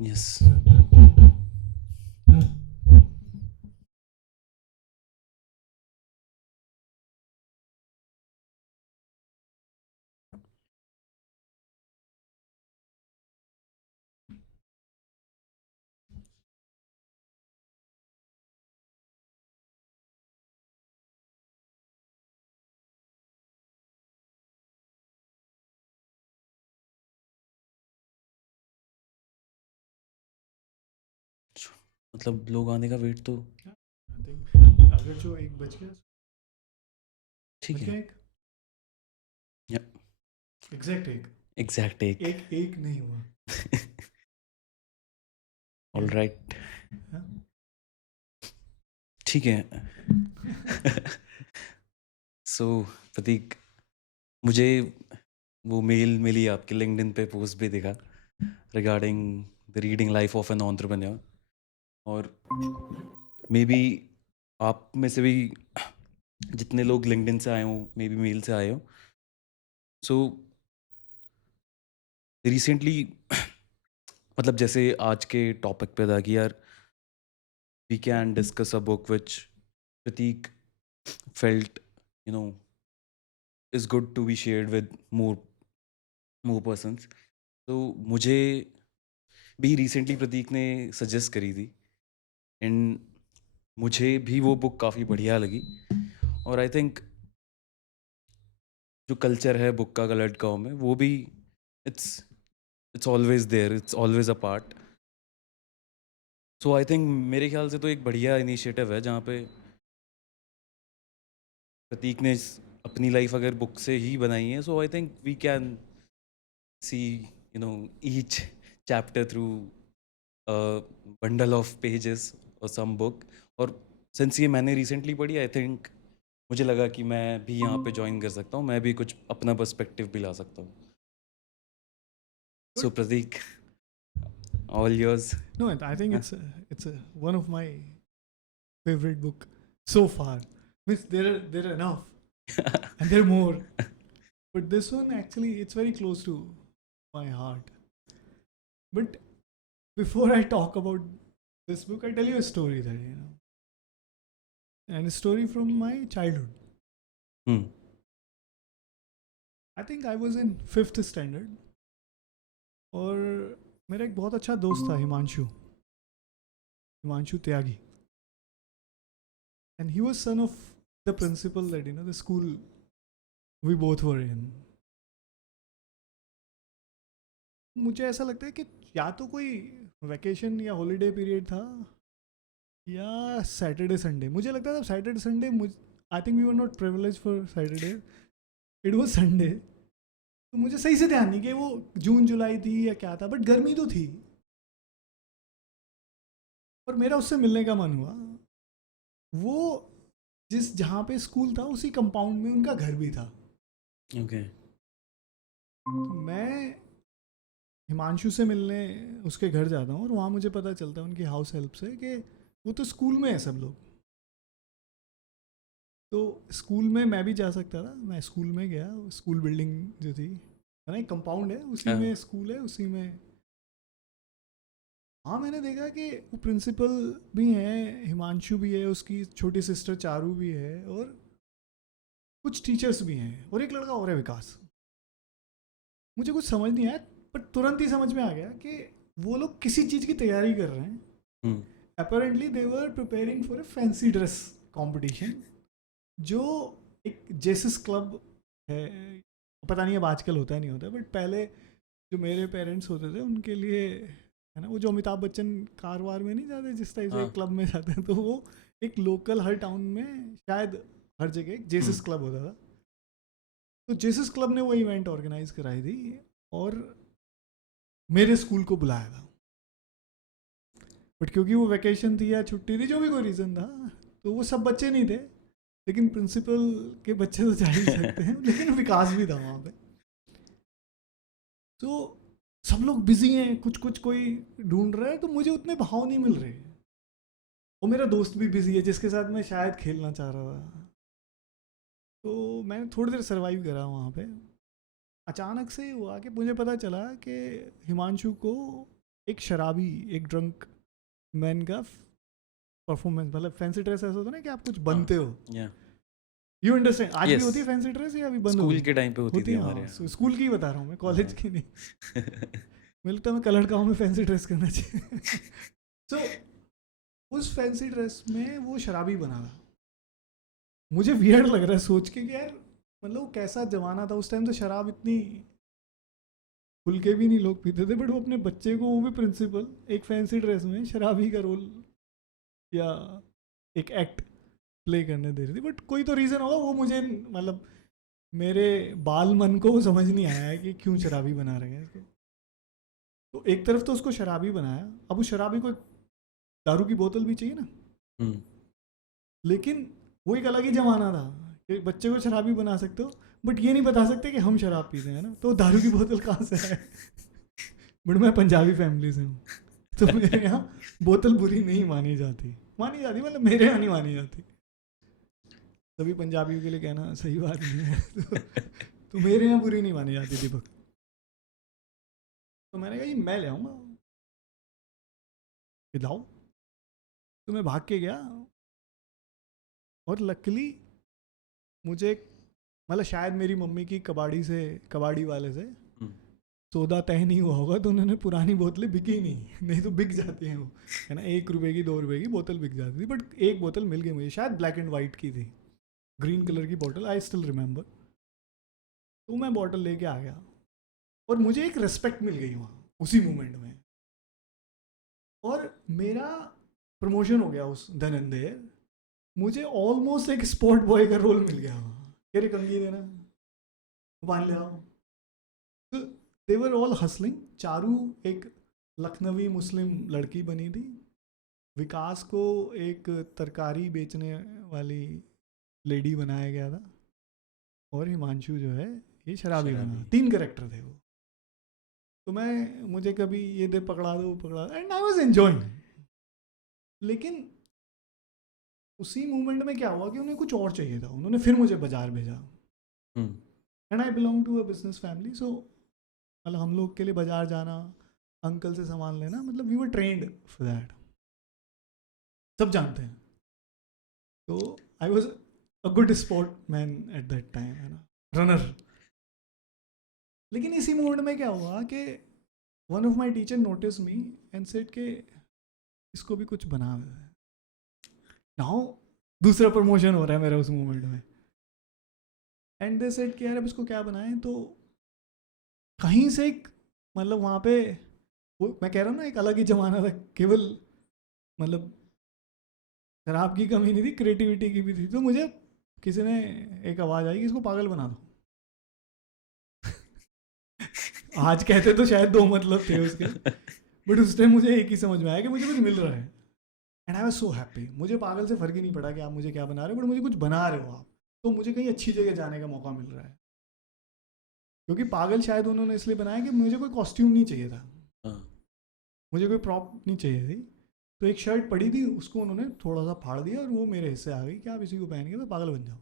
Yes. मतलब लोग आने का वेट तो आई थिंक अगर जो एक बज गया, ठीक बज है। गया एक, या एग्जैक्ट एक, एग्जैक्ट एक। एक एक नहीं हुआ। ऑल एक राइट। हाँ? ठीक है। सो प्रतीक, मुझे वो मेल मिली आपके लिंक्डइन पे पोस्ट भी दिखा regarding the reading life of an entrepreneur. और मे बी आप में से भी जितने लोग लिंक्डइन से आए हो, मे बी मेल से आए हो। सो रिसेंटली मतलब जैसे आज के टॉपिक पे था कि यार we can discuss a book which Prateek felt you know is good to be shared with more more persons. तो मुझे भी रिसेंटली प्रतीक ने सजेस्ट करी थी एंड मुझे भी वो बुक काफ़ी बढ़िया लगी। और आई थिंक जो कल्चर है बुक का गलत गाँव में, वो भी it's it's always there, it's always a part. So I think मेरे ख्याल से तो एक बढ़िया इनिशिएटिव है जहाँ पे प्रतीक ने अपनी लाइफ अगर बुक से ही बनाई है। So I think we can see each chapter through bundle of pages और सम बुक। और सिंस ये मैंने रिसेंटली पढ़ी, आई थिंक मुझे लगा कि मैं भी यहाँ पे ज्वाइन कर सकता हूँ, मैं भी कुछ अपना पर्सपेक्टिव भी ला सकता हूँ। So good. Prateek, all yours. No, I think it's one of my favourite book so far. Means there are enough and there are more, but this one actually it's very close to my heart. But before I talk about this book, I tell you a story that and a story from my childhood. Hmm. I think I was in fifth standard, और मेरा एक बहुत अच्छा दोस्त था, हिमांशु, हिमांशु त्यागी, and he was son of the principal that the school we both were in. मुझे ऐसा लगता है कि या तो कोई वैकेशन या हॉलीडे पीरियड था या सैटरडे संडे। मुझे लगता था Saturday Sunday, I think we were not privilege for Saturday, it was Sunday. तो मुझे सही से ध्यान नहीं कि वो जून जुलाई थी या क्या था, बट गर्मी तो थी। और मेरा उससे मिलने का मन हुआ। वो जिस जहाँ पे स्कूल था उसी कंपाउंड में उनका घर भी था। ओके। तो मैं हिमांशु से मिलने उसके घर जाता हूँ, और वहाँ मुझे पता चलता है उनकी हाउस हेल्प से कि वो तो स्कूल में है सब लोग। तो स्कूल में मैं भी जा सकता था, मैं स्कूल में गया। स्कूल बिल्डिंग जो थी, है ना, एक कंपाउंड है, उसी में स्कूल है, उसी में। हाँ, मैंने देखा कि वो प्रिंसिपल भी हैं, हिमांशु भी है, उसकी छोटी सिस्टर चारू भी है, और कुछ टीचर्स भी हैं, और एक लड़का और है, विकास। मुझे कुछ समझ नहीं आया, पर तुरंत ही समझ में आ गया कि वो लोग किसी चीज़ की तैयारी कर रहे हैं। Hmm. Apparently they were preparing for a fancy dress competition, जो एक जेसिस क्लब है। पता नहीं अब आजकल होता है नहीं होता, बट पहले जो मेरे पेरेंट्स होते थे उनके लिए, है ना, वो जो अमिताभ बच्चन कार वार में नहीं जाते जिस टाइप से हाँ। क्लब में जाते हैं, तो वो एक लोकल हर टाउन में शायद हर जगह एक जेसिस हम्म। क्लब होता था। तो जेसिस क्लब ने वो इवेंट ऑर्गेनाइज कराई थी, और मेरे स्कूल को बुलाया था। बट क्योंकि वो वैकेशन थी या छुट्टी थी, जो भी कोई रीज़न था, तो वो सब बच्चे नहीं थे। लेकिन प्रिंसिपल के बच्चे तो जा ही सकते हैं, लेकिन विकास भी था वहाँ पे। तो सब लोग बिजी हैं, कुछ कुछ कोई ढूंढ रहा है, तो मुझे उतने भाव नहीं मिल रहे। और मेरा दोस्त भी बिजी है जिसके साथ मैं शायद खेलना चाह रहा था। तो मैंने थोड़ी देर सर्वाइव करा वहाँ पे। अचानक से हुआ कि मुझे पता चला कि हिमांशु को एक शराबी, एक ड्रंक मैन का परफॉर्मेंस, मतलब फैंसी ड्रेस ऐसा होता है ना कि आप कुछ बनते हो, या यू अंडरस्टैंड। आज भी यस होती है फैंसी ड्रेस या अभी बंद हो स्कूल गई? के टाइम पे होती थी है, हमारे हाँ, यहाँ स्कूल की ही बता रहा हूँ मैं, कॉलेज हाँ। की नहीं। मुझे लगता है मैं कलर गाँव में फैंसी ड्रेस करना चाहिए। सो उस फैंसी ड्रेस में वो शराबी बना था। मुझे वियर्ड लग रहा है सोच के कि यार मतलब वो कैसा जमाना था उस टाइम। तो शराब इतनी खुल के भी नहीं लोग पीते थे, बट वो अपने बच्चे को, वो भी प्रिंसिपल, एक फैंसी ड्रेस में शराबी का रोल या एक एक्ट प्ले करने दे रही थी। बट कोई तो रीज़न होगा, वो मुझे मतलब मेरे बाल मन को वो समझ नहीं आया है कि क्यों शराबी बना रहे हैं इसको। तो एक तरफ तो उसको शराबी बनाया, अब उस शराबी को एक दारू की बोतल भी चाहिए ना। हम्म, लेकिन वो एक अलग ही जमाना था कि बच्चे को शराबी बना सकते हो, बट ये नहीं बता सकते कि हम शराब पीते हैं ना, तो दारू की बोतल कहाँ से है। बट मैं पंजाबी फैमिली से हूँ, तो मेरे यहाँ बोतल बुरी नहीं मानी जाती, मतलब मेरे यहाँ नहीं मानी जाती। सभी पंजाबियों के लिए कहना सही बात नहीं है। तो मेरे यहाँ बुरी नहीं मानी जाती दीपक। तो मैंने कहा ये मैं ले आऊँगा, ये लाओ। तो मैं भाग के गया, और लकीली मुझे मतलब शायद मेरी मम्मी की कबाड़ी वाले से हम्म, सौदा तय नहीं हुआ होगा, तो उन्होंने पुरानी बोतलें बिकी नहीं। नहीं तो बिक जाती हैं वो, है ना, 1 रुपए की 2 रुपए की बोतल बिक जाती थी। बट एक बोतल मिल गई मुझे, शायद ब्लैक एंड वाइट की थी, ग्रीन कलर की बोतल, आई स्टिल रिमेंबर। तो मैं बोतल लेके आ गया, और मुझे एक रिस्पेक्ट मिल गई वहाँ उसी मोमेंट में, और मेरा प्रमोशन हो गया उस देन एंड देयर। मुझे ऑलमोस्ट एक स्पोर्ट बॉय का रोल मिल गया वहाँ। कह रहे कंगी देना, पानी ले आओ। तो दे वर ऑल हसलिंग। चारू एक लखनवी मुस्लिम लड़की बनी थी, विकास को एक तरकारी बेचने वाली लेडी बनाया गया था, और हिमांशु जो है ये शराबी बना। 3 कैरेक्टर थे वो। तो मुझे कभी ये दे पकड़ा दो, एंड आई वाज एंजॉयिंग। लेकिन उसी मोमेंट में क्या हुआ कि उन्हें कुछ और चाहिए था, उन्होंने फिर मुझे बाजार भेजा। Hmm, and I belong to a business family, so मतलब हम लोग के लिए बाजार जाना, अंकल से सामान लेना, मतलब we were trend for that, सब जानते हैं। तो I was a good sport man at that time, है ना, रनर। लेकिन इसी मोमेंट में क्या हुआ कि one of my teacher notice me and said के इसको भी कुछ बना। नाउ दूसरा प्रमोशन हो रहा है मेरा उस मोमेंट में। एंड दे सेड कि यार अब इसको क्या बनाएं। तो कहीं से एक मतलब वहाँ पे वो मैं कह रहा हूँ ना, एक अलग ही जमाना था, केवल मतलब शराब की कमी नहीं थी, क्रिएटिविटी की भी थी। तो मुझे किसी ने एक आवाज़ आई कि इसको पागल बना दो। आज कहते तो शायद 2 मतलब थे उसके, बट उस टाइम मुझे एक ही समझ में आया कि मुझे कुछ मिल रहा है, and I was so happy. मुझे पागल से फर्क ही नहीं पड़ा कि आप मुझे क्या बना रहे हो, बट मुझे कुछ बना रहे हो आप, तो मुझे कहीं अच्छी जगह जाने का मौका मिल रहा है। क्योंकि पागल शायद उन्होंने इसलिए बनाया कि मुझे कोई कॉस्ट्यूम नहीं चाहिए था, हाँ, मुझे कोई प्रॉप नहीं चाहिए थी। तो एक शर्ट पड़ी थी, उसको उन्होंने थोड़ा सा फाड़ दिया, और वो मेरे हिस्से आ गई कि आप इसी को पहन के तो पागल बन जाओ।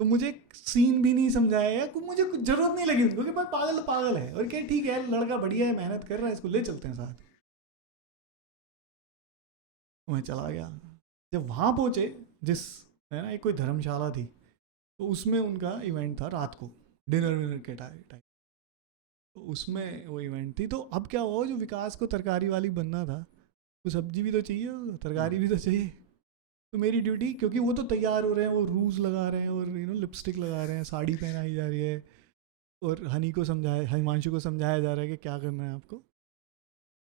तो मुझे सीन भी नहीं समझाया, या मुझे कुछ जरूरत नहीं लगी, क्योंकि भाई पागल तो पागल है, और क्या ठीक है लड़का बढ़िया है, मेहनत कर रहा है, इसको ले चलते हैं साथ। तो मैं चला गया। जब वहाँ पहुँचे, जिस है ना एक कोई धर्मशाला थी, तो उसमें उनका इवेंट था रात को, डिनर विनर के टाइम। तो उसमें वो इवेंट थी। तो अब क्या हुआ, जो विकास को तरकारी वाली बनना था, तो सब्जी भी तो चाहिए, तरकारी भी तो चाहिए। तो मेरी ड्यूटी, क्योंकि वो तो तैयार हो रहे हैं, वो रूज लगा रहे हैं, और लिपस्टिक लगा रहे हैं, साड़ी पहनाई जा रही है, और हिमांशु को समझाया जा रहा है कि क्या करना है आपको।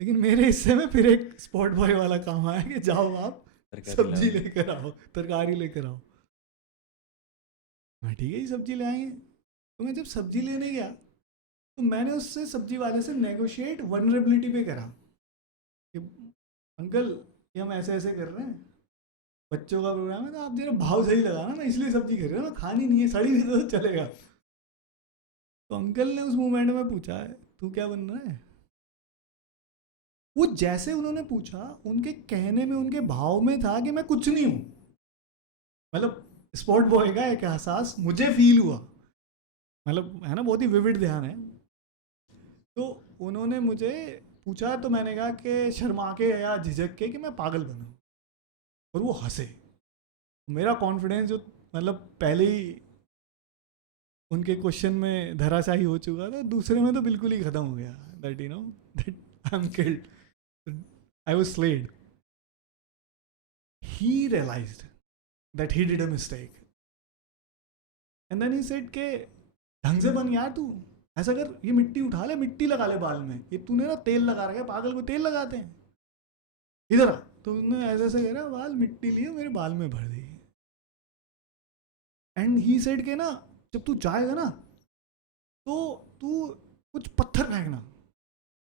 लेकिन मेरे हिस्से में फिर एक स्पॉट बॉय वाला काम आया कि जाओ आप तरकारी सब्जी लाओ। लेकर आओ, तरकारी लेकर आओ। मैं ठीक है जी सब्जी ले आएंगे। तो मैं जब सब्जी लेने गया, तो मैंने उससे सब्जी वाले से नेगोशिएट वनरेबिलिटी पे करा कि अंकल ये हम ऐसे ऐसे कर रहे हैं, बच्चों का प्रोग्राम है, तो आप जरा भाव सही लगाना, मैं इसलिए सब्जी खरीद रहा हूँ, खानी नहीं है, सड़ी हुई तो चलेगा। तो अंकल ने उस मोमेंट में पूछा है तू क्या बन रहा है। वो जैसे उन्होंने पूछा, उनके कहने में, उनके भाव में था कि मैं कुछ नहीं हूँ। मतलब स्पॉट बॉय का एक एहसास मुझे फील हुआ, मतलब है ना, बहुत ही विविड ध्यान है। तो उन्होंने मुझे पूछा तो मैंने कहा कि शर्मा के या झिझक के कि मैं पागल बना, और वो हंसे। मेरा कॉन्फिडेंस जो मतलब पहले ही उनके क्वेश्चन में धराशायी हो चुका था, दूसरे में तो बिल्कुल ही खत्म हो गया, that you know that I am killed, I was slayed. He realised that he did a mistake and then he said के ढंग से बन यार तू, ऐसा कर, ये मिट्टी उठा ले, मिट्टी लगा ले बाल में, ये तूने ना तेल लगा रखा है, पागल को तेल लगाते हैं, इधर आ। तो उन्होंने ऐसे ऐसे करा, बाल मिट्टी लिए मेरे बाल में भर दी। एंड ही सेड के ना जब तू जाएगा ना तो तू कुछ पत्थर फेंकना,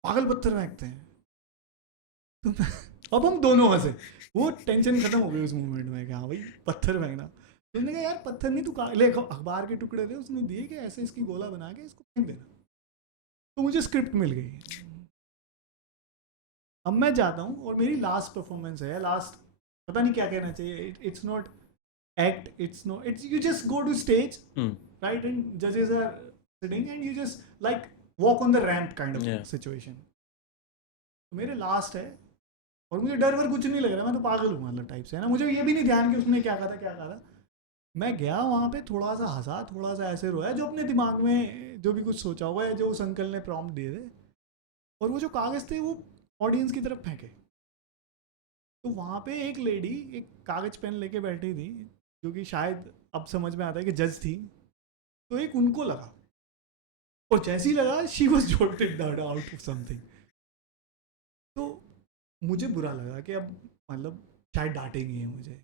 पागल पत्थर फेंकते हैं। तो अब हम दोनों हंसे, वो टेंशन खत्म हो गई उस मोमेंट में कि हाँ भाई पत्थर फेंकना। तो उसने कहा यार पत्थर नहीं, तू ले अखबार के टुकड़े थे, उसने दिए कि ऐसे इसकी गोला बना के इसको फेंक देना। तो मुझे स्क्रिप्ट मिल गई। अब मैं जाता हूँ और मेरी लास्ट परफॉर्मेंस है, लास्ट, पता नहीं क्या कहना चाहिए, it's not act, it's no, it's you just go to stage, right, and judges are sitting and you just like walk on the ramp kind of situation. तो मेरे लास्ट है और मुझे डर वर कुछ नहीं लग रहा, मैं तो पागल हूँ मतलब टाइप से, है ना, मुझे ये भी नहीं ध्यान कि उसने क्या कहा था क्या कहा था। मैं गया वहाँ पे, थोड़ा सा हंसा, थोड़ा सा ऐसे रोया, जो अपने दिमाग में जो भी कुछ सोचा हुआ है, जो उस अंकल ने प्रॉम्प्ट दिए थे, और वो जो कागज़ थे वो ऑडियंस की तरफ फेंके। तो वहाँ पे एक लेडी एक कागज़ पेन लेके बैठी थी, जो कि शायद अब समझ में आता है कि जज थी। तो एक उनको लगा, और जैसी लगा she was jolted out of something. तो मुझे बुरा लगा कि अब मतलब शायद डांटेंगी मुझे।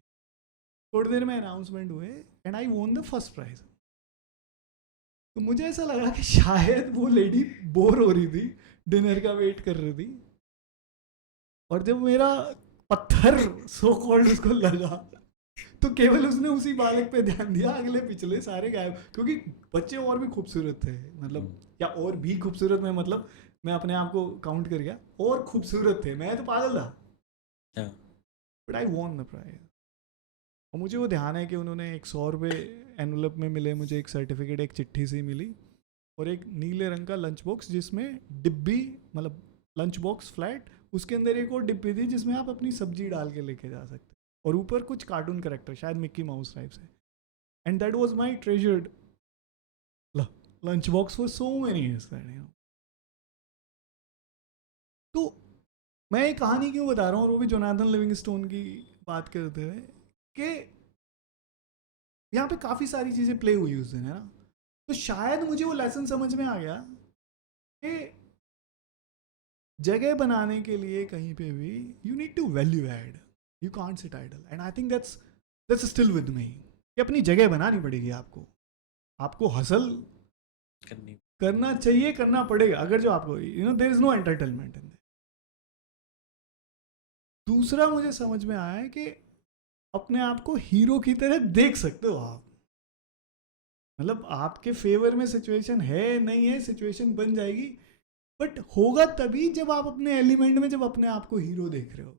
थोड़ी देर में अनाउंसमेंट हुए and I won the first prize. तो मुझे ऐसा लगा कि शायद वो लेडी बोर हो रही थी, डिनर का वेट कर रही थी, और जब मेरा पत्थर सो कॉल्ड उसको लगा तो केवल उसने उसी बालक पे ध्यान दिया, अगले पिछले सारे गायब, क्योंकि बच्चे और भी खूबसूरत थे, मतलब या और भी खूबसूरत में, मतलब मैं अपने आप को काउंट कर गया, और खूबसूरत थे, मैं तो पागल था, but I won the prize. और मुझे वो ध्यान है कि उन्होंने 100 रुपये एनवलप में मिले, मुझे एक सर्टिफिकेट, एक चिट्ठी सी मिली, और एक नीले रंग का लंच बॉक्स जिसमें डिब्बी, मतलब लंच बॉक्स फ्लैट, उसके अंदर एक और डिब्बी थी जिसमें आप अपनी सब्जी डाल के लेके जा सकते, और ऊपर कुछ कार्टून करेक्टर, शायद मिक्की माउस टाइप से। And that was my treasured lunch box for so many years, that you no. तो मैं एक कहानी क्यों बता रहा हूँ, और वो भी जोनाथन लिविंगस्टोन की बात करते हुए, कि यहाँ पे काफ़ी सारी चीज़ें प्ले हुई उस दिन, है ना। तो शायद मुझे वो लेसन समझ में आ गया कि जगह बनाने के लिए कहीं पे भी you need to value add, you can't sit idle, and I think that's still with me, कि अपनी जगह बनानी पड़ेगी आपको, आपको हसल करना चाहिए, करना पड़ेगा, अगर जो आपको you know there is no entertainment in. दूसरा मुझे समझ में आया है कि अपने आप को हीरो की तरह देख सकते हो आप, मतलब आपके फेवर में सिचुएशन है नहीं है, सिचुएशन बन जाएगी, बट होगा तभी जब आप अपने एलिमेंट में, जब अपने आप को हीरो देख रहे हो।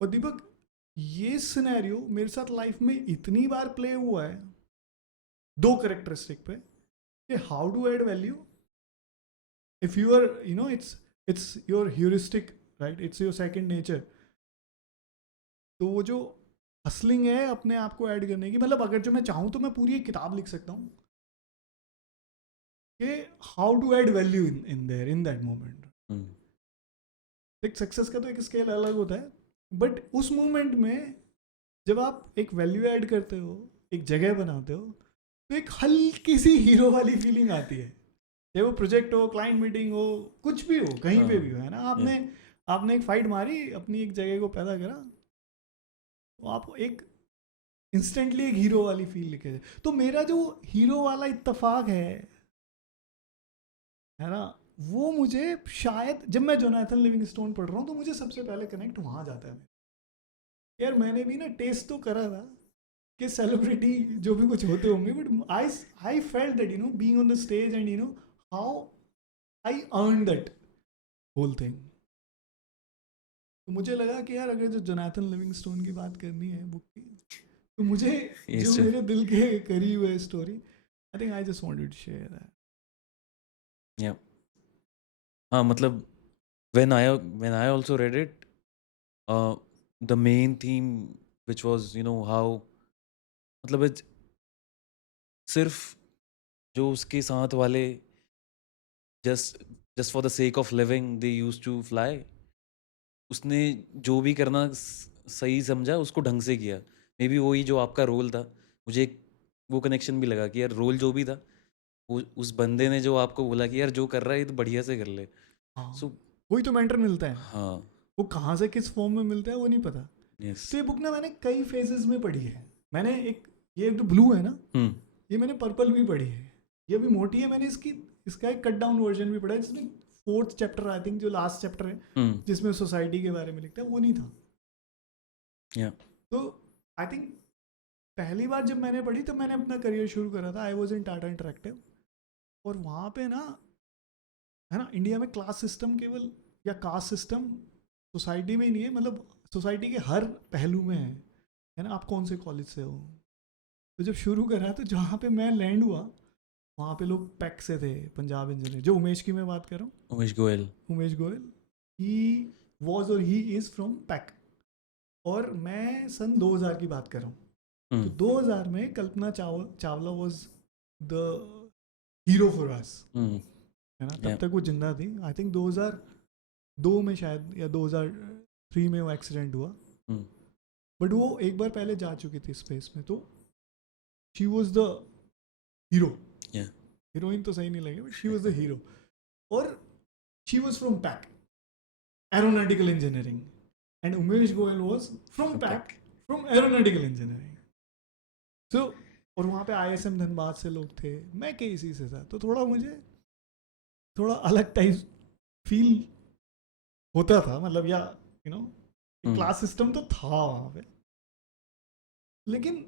और दीपक, ये सिनेरियो मेरे साथ लाइफ में इतनी बार प्ले हुआ है, दो कैरेक्टरिस्टिक पे, कि how to add value if you are you know it's your heuristic, right, it's your second nature. तो वो जो हसलिंग है अपने आप को ऐड करने की, मतलब अगर जो मैं चाहूँ तो मैं पूरी एक किताब लिख सकता हूँ कि how to add value in there in that moment. एक सक्सेस का तो एक स्केल अलग होता है, बट उस मोमेंट में जब आप एक वैल्यू ऐड करते हो, एक जगह बनाते हो, तो एक हल्की सी हीरो वाली फीलिंग आती है, चाहे वो प्रोजेक्ट हो, क्लाइंट मीटिंग हो, कुछ भी हो, कहीं पे भी हो, है ना। आपने एक फाइट मारी, अपनी एक जगह को पैदा करा, तो आप एक इंस्टेंटली एक हीरो वाली फील लिखे। तो मेरा जो हीरो वाला इत्तेफाक है ना, वो मुझे शायद जब मैं जोनाथन लिविंगस्टोन पढ़ रहा हूँ तो मुझे सबसे पहले कनेक्ट वहाँ जाता है। यार मैंने भी ना टेस्ट तो करा था कि सेलिब्रिटी जो भी कुछ होते होंगे, but I felt that you know being on the stage and you know how I earn that whole thing. तो मुझे लगा कि यार अगर जो जोनाथन लिविंगस्टोन की बात करनी है बुक की, तो मुझे जो मेरे दिल के करीब है story, I think I just wanted to share that. Yeah. हाँ, मतलब when I also read it, the main theme which was, how, मतलब सिर्फ जो उसके साथ वाले just just for the sake of living they use to fly, उसने जो भी करना सही समझा उसको ढंग से किया। मे बी वही जो आपका रोल था, मुझे एक वो कनेक्शन भी लगा कि यार रोल जो भी था, वो उस बंदे ने जो आपको बोला कि यार जो कर रहा है ये तो बढ़िया से कर ले। हाँ, सो वही तो मेंटर मिलता है। हाँ, वो कहाँ से किस फॉर्म में मिलता है वो नहीं पता। यस। तो ये बुक ना मैंने कई फेजेस में पढ़ी है। मैंने ये जो ब्लू है ना, हम्म। ये मैंने पर्पल भी पढ़ी है। ये भी मोटी है, मैंने इसका एक कट डाउन वर्जन भी पढ़ा है, जिसमें 4th चैप्टर आई थिंक, जो लास्ट चैप्टर है हम्म। जिसमें सोसाइटी के बारे में लिखता है, वो नहीं था। या तो आई थिंक पहली बार जब मैंने पढ़ी तब मैंने अपना करियर शुरू करा था। I was in Tata interactive. और वहाँ पे ना, है ना, इंडिया में क्लास सिस्टम केवल या कास्ट सिस्टम सोसाइटी में ही नहीं है, मतलब सोसाइटी के हर पहलू में है ना। आप कौन से कॉलेज से हो? तो जब शुरू करा तो जहाँ पे मैं लैंड हुआ वहाँ पे लोग पैक से थे, पंजाब इंजीनियर, जो उमेश की मैं बात कर रहा हूँ, उमेश गोयल। उमेश गोयल। ही वॉज और ही इज़ फ्रॉम पैक। और मैं सन 2000 की बात कर रहा हूँ। तो हम्म। 2000 में Kalpana Chawla was the hero for us, hmm. है ना। या तब तक वो जिंदा थी। आई थिंक 2002 में शायद, या 2003 में वो एक्सीडेंट हुआ। हम्म। बट वो एक बार पहले जा चुकी थी स्पेस में। तो शी वॉज द हीरो। या हीरोइन तो सही नहीं लगे, but she was the hero. और she was from PEC, aeronautical engineering. And Umesh Goyal was from PEC, from aeronautical engineering. So और वहाँ पे ISM धनबाद से लोग थे, मैं KC से था। तो थोड़ा मुझे थोड़ा अलग टाइप फील होता था, मतलब, या यू नो, क्लास सिस्टम तो था वहाँ पे। लेकिन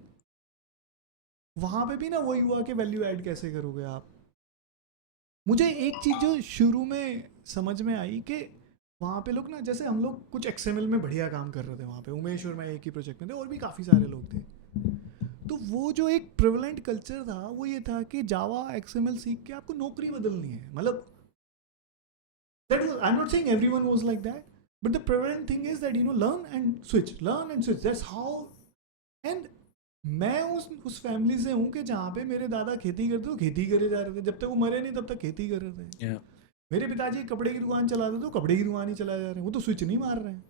वहाँ पे भी ना वही हुआ कि वैल्यू ऐड कैसे करोगे आप। मुझे एक चीज़ जो शुरू में समझ में आई कि वहाँ पे लोग ना, जैसे हम लोग कुछ XML में बढ़िया काम कर रहे थे वहाँ पे, उमेश और मैं एक ही प्रोजेक्ट में थे, और भी काफ़ी सारे लोग थे। तो वो जो एक प्रिवलेंट कल्चर था वो ये था कि जावा XML सीख के आपको नौकरी बदलनी है। मतलब that was, I'm not saying everyone was like that, but the prevalent thing is that, learn and switch, that's how. And मैं उस फैमिली से हूँ कि जहाँ पे मेरे दादा खेती करते तो खेती करे जा रहे थे, जब तक वो मरे नहीं तब तक खेती कर रहे थे। या मेरे पिताजी कपड़े की दुकान चलाते तो कपड़े की दुकान ही चला जा रहे हैं, वो तो स्विच नहीं मार रहे हैं।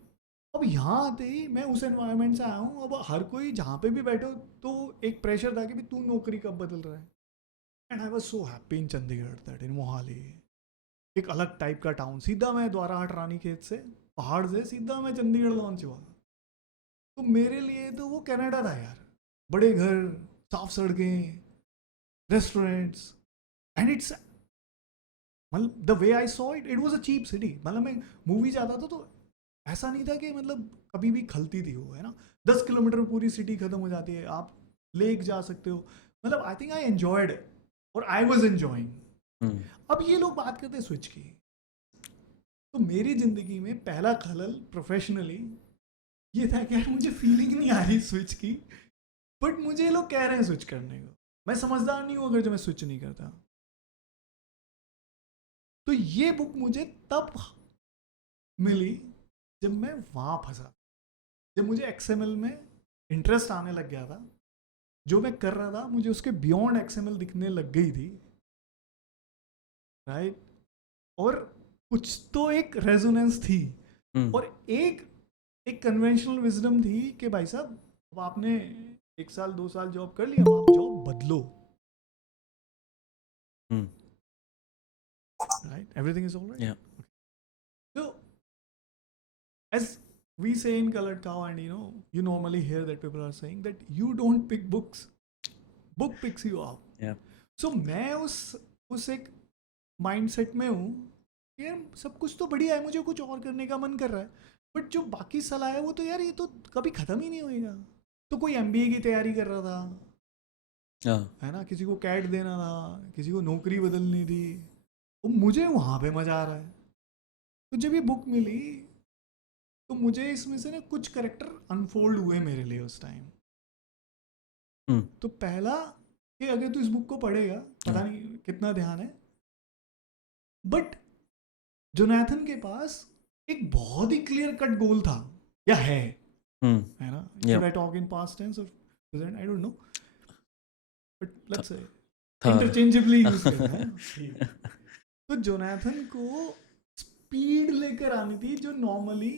अब यहाँ आते ही मैं उस एनवायरनमेंट से आया हूँ। अब हर कोई जहाँ पे भी बैठो तो एक प्रेशर था कि तू नौकरी कब बदल रहा है। And I was so happy in Chandigarh, that in Mohali, एक अलग टाइप का टाउन। सीधा मैं द्वाराहाट रानी खेत से, पहाड़ से सीधा मैं चंडीगढ़ लॉन्च हुआ। तो मेरे लिए तो वो कनाडा था यार। बड़े घर, साफ सड़कें, रेस्टोरेंट्स, एंड इट्स, मतलब the way I saw it, it was a cheap city. मतलब मैं मूवी जाता था तो ऐसा नहीं था कि मतलब कभी भी खलती थी वो, है ना। 10 किलोमीटर में पूरी सिटी खत्म हो जाती है, आप लेक जा सकते हो। मतलब आई थिंक आई एंजॉयड, और आई वॉज एंजॉइंग। अब ये लोग बात करते हैं स्विच की। तो मेरी जिंदगी में पहला खलल प्रोफेशनली ये था कि यार मुझे फीलिंग नहीं आ रही स्विच की, बट मुझे ये लोग कह रहे हैं स्विच करने को। मैं समझदार नहीं हूँ अगर जो मैं स्विच नहीं करता। तो ये बुक मुझे तब मिली जब मैं वहाँ फंसा, जब मुझे XML में इंटरेस्ट आने लग गया था। जो मैं कर रहा था मुझे उसके बियॉन्ड XML दिखने लग गई थी, राइट। और कुछ तो एक रेजोनेंस थी, और एक एक कन्वेंशनल विजडम थी कि भाई साहब, अब आपने 1 साल 2 साल जॉब कर लिया, अब आप जॉब बदलो, राइट। Everything is alright. या So, as we say in Colored Cow, and you normally hear that people are saying that you don't pick books, book picks you up. या So मैं उस एक माइंडसेट में हूँ कि यार सब कुछ तो बढ़िया है, मुझे कुछ और करने का मन कर रहा है, बट जो बाकी सलाह है वो तो यार ये तो कभी ख़त्म ही नहीं होएगा। तो कोई MBA की तैयारी कर रहा था, है ना, किसी को कैट देना था, किसी को नौकरी बदलनी थी, तो मुझे वहाँ पे मज़ा आ रहा है। तो जब ये बुक मिली तो मुझे इसमें से ना कुछ करेक्टर अनफोल्ड हुए मेरे लिए उस टाइम। तो पहला कि अगर तू इस बुक को पढ़ेगा, पता नहीं कितना ध्यान है, बट जोनाथन के पास एक बहुत ही क्लियर कट गोल था, या है Hmm. ना? Yeah. Should I talk in past tense or present? I don't know, but let's say था इंटरचेंजेबली यूज करते हैं। ठीक। तो जोनाथन को स्पीड लेकर आनी थी जो नॉर्मली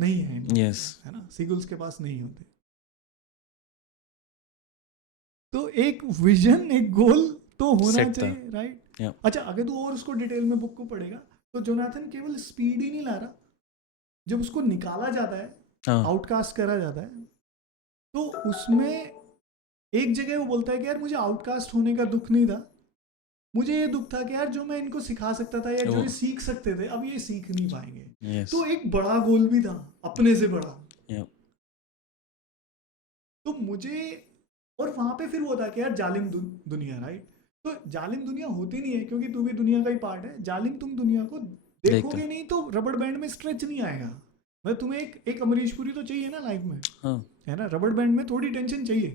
नहीं है इनके Yes. पास, है ना? सीगुल्स के पास नहीं होते। तो एक विजन, एक गोल तो होना Set था। चाहिए, राइट? Yeah. अच्छा, अगर तू और उसको डिटेल में बुक को पढ़ेगा तो जोनाथन केवल स्पीड ही नहीं ला रहा, जब उसको निकाला जाता है, हाँ आउटकास्ट करा जाता है, तो उसमें एक जगह वो बोलता है कि यार मुझे आउटकास्ट होने का दुख नहीं था, मुझे ये दुख था कि यार जो मैं इनको सिखा सकता था या जो वो- ये सीख सकते थे अब ये सीख नहीं पाएंगे। Yes. तो एक बड़ा गोल भी था, अपने से बड़ा। Yeah. तो मुझे, और वहां पे फिर वो था कि यार जालिम दुनिया, राइट? तो जालिम दुनिया होती नहीं है क्योंकि तू भी दुनिया का ही पार्ट है। जालिम तुम दुनिया को देखोगे नहीं तो रबड़ बैंड में स्ट्रेच नहीं आएगा। मतलब तुम्हें एक अमरीश पुरी तो चाहिए ना लाइफ में, हाँ है ना? रबड़ बैंड में थोड़ी टेंशन चाहिए।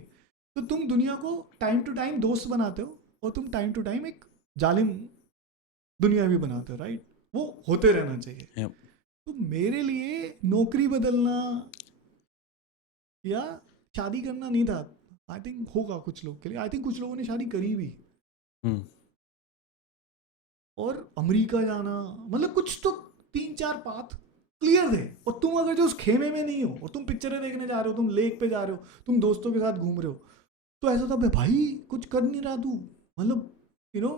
तो तुम दुनिया को टाइम टू टाइम दोस्त बनाते हो और तुम टाइम टू टाइम एक जालिम दुनिया भी बनाते हो, राइट? वो होते रहना चाहिए। Yep. तो मेरे लिए नौकरी बदलना या शादी करना नहीं था। आई थिंक होगा कुछ लोग के लिए, आई थिंक कुछ लोगों ने शादी करी भी, Hmm. और अमेरिका जाना, मतलब कुछ तो 3-4 पाथ क्लियर थे। और तुम अगर जो उस खेमे में नहीं हो और तुम पिक्चरें देखने जा रहे हो, तुम लेक पे जा रहे हो, तुम दोस्तों के साथ घूम रहे हो, तो ऐसा था भाई कुछ कर नहीं रहा तू, मतलब यू नो।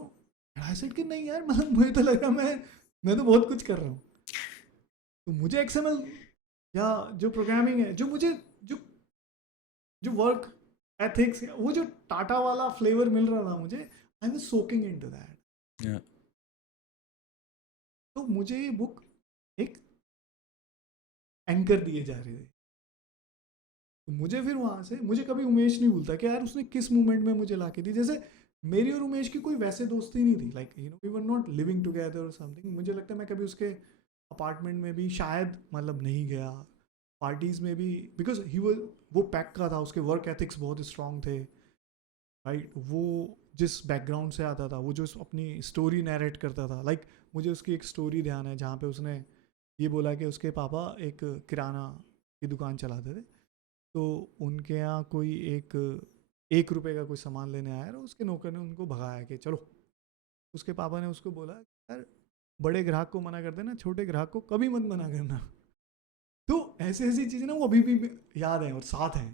आई सेड कि नहीं यार, मतलब मुझे तो लगा मैं तो बहुत कुछ कर रहा हूँ। तो मुझे एक्सएमएल या जो प्रोग्रामिंग है, जो मुझे जो जो वर्क एथिक्स, वो जो टाटा वाला फ्लेवर मिल रहा था मुझे, I was soaking into that. Yeah. तो मुझे ये बुक एक एंकर दिए जा रहे थे। तो मुझे फिर वहां से, मुझे कभी उमेश नहीं भूलता कि यार उसने किस मोमेंट में मुझे ला के दी। जैसे मेरी और उमेश की कोई वैसे दोस्ती नहीं थी, like you know we were not living together और समथिंग। मुझे लगता है मैं कभी उसके अपार्टमेंट में भी शायद मतलब नहीं गया, पार्टीज में भी, बिकॉज ही वो पैक का था, उसके वर्क एथिक्स बहुत स्ट्रांग थे, राइट? वो जिस बैकग्राउंड से आता था, वो जो अपनी स्टोरी नैरेट करता था, लाइक मुझे उसकी एक स्टोरी ध्यान है जहाँ पे उसने ये बोला कि उसके पापा एक किराना की दुकान चलाते थे, तो उनके यहाँ कोई एक रुपए का कोई सामान लेने आया और उसके नौकर ने उनको भगाया कि चलो। उसके पापा ने उसको बोला यार बड़े ग्राहक को मना कर देना, छोटे ग्राहक को कभी मत मना करना। तो ऐसी ऐसी चीज़ें ना वो अभी भी याद हैं और साथ हैं।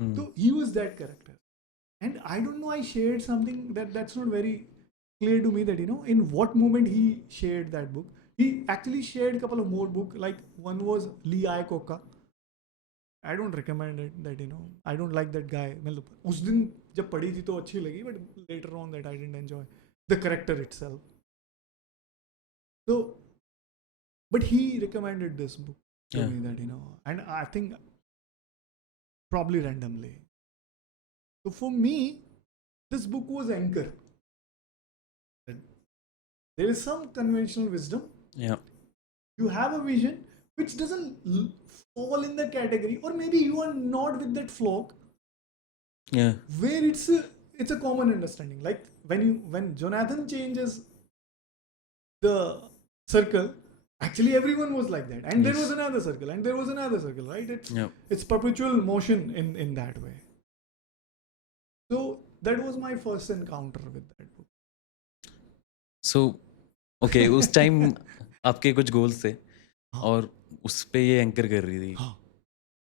Hmm. तो he was that character. And I don't know, I shared something that's not very clear to me, that you know in what moment he shared that book. He actually shared a couple of more book, like one was Lee Iacocca. I don't recommend it, that you know I don't like that guy. मतलब उस दिन जब पढ़ी थी तो अच्छी लगी, but later on that I didn't enjoy the character itself. So but he recommended this book to Yeah. me, that you know, and I think probably randomly. So for me this book was anchor. There is some conventional wisdom. Yeah. You have a vision which doesn't fall in the category, or maybe you are not with that flock Yeah. where it's a common understanding. Like when Jonathan changes the circle, actually everyone was like that, and there Yes. was another circle, and there was another circle, right? Yeah. It's perpetual motion in that way. So that was my first encounter with that book. So, okay, उस time आपके कुछ goals थे हाँ, और उस पे ये anchor कर रही थी। हाँ,